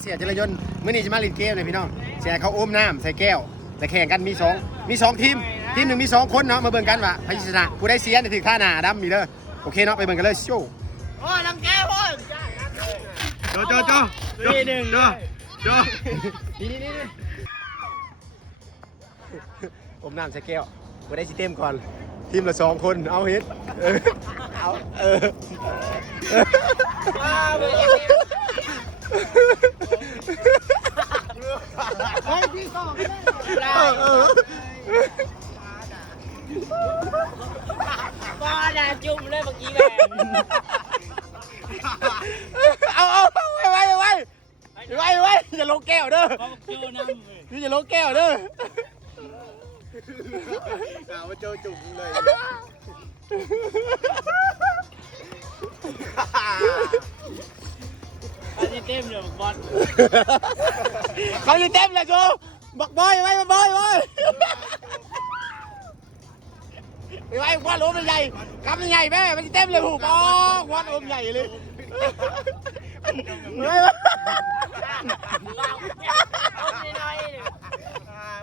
เสียจรยนต์มื้อนี้จะมาเล่นเกมเลยพี่น้องเสียเขาอมน้ำใส่แก้วแต่แข่งกันมี2ทีมหนึ่งมี2คนเนาะมาเบิ่งกันว่าใครชนะผู้ได้เสียในถึงท่าหน้าดำมีเด้อโอเคเนาะไปเบิ่งกันเลยโชว์ โอ้ยลังแกพ่อโจนี่หนึ่งนี่อมน้ำใส่แก้วผู้ได้สิเต็มก่อนทีมละ2คนเอาเฮ็ดเอาเฮ้ยพี่ต่อไม่ได้บ้าด่าจุ่มเลยเมื่อกี้แหละเอาไว้อย่าลงแก้วเด้อพี่อย่าลงแก้วเด้อมาเจอจุ่มเลยเขาจะเต็มเลยบอล เขาจะเต็มเลยกูบอกบอยไว้บอยบอลล้มมันใหญ่กำมันใหญ่แม่มันจะเต็มเลยหูบอลบอลล้มใหญ่เลย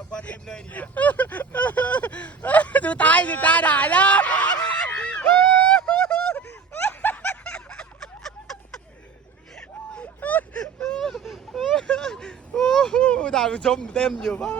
บอลเต็มเลยเนี่ยดูตายด่าแล้วด่าผู้ชมเต็มอยู่บ้า